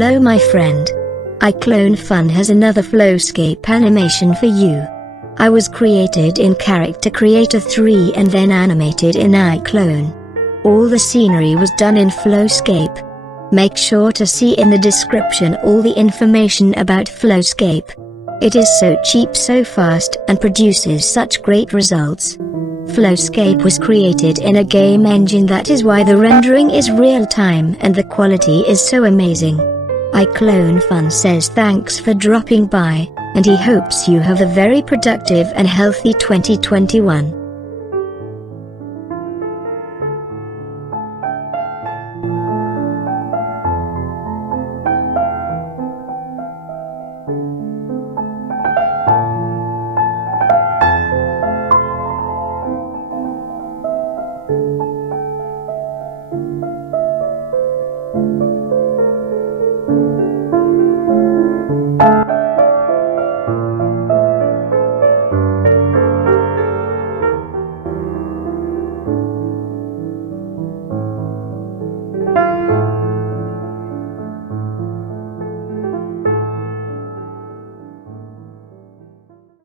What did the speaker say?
Hello my friend. IcloneFun has another FlowScape animation for you. I was created in Character Creator 3 and then animated in Iclone. All the scenery was done in FlowScape. Make sure to see in the description all the information about FlowScape. It is so cheap, so fast, and produces such great results. FlowScape was created in a game engine, that is why the rendering is real-time and the quality is so amazing. IcloneFun says thanks for dropping by, and he hopes you have a very productive and healthy 2021.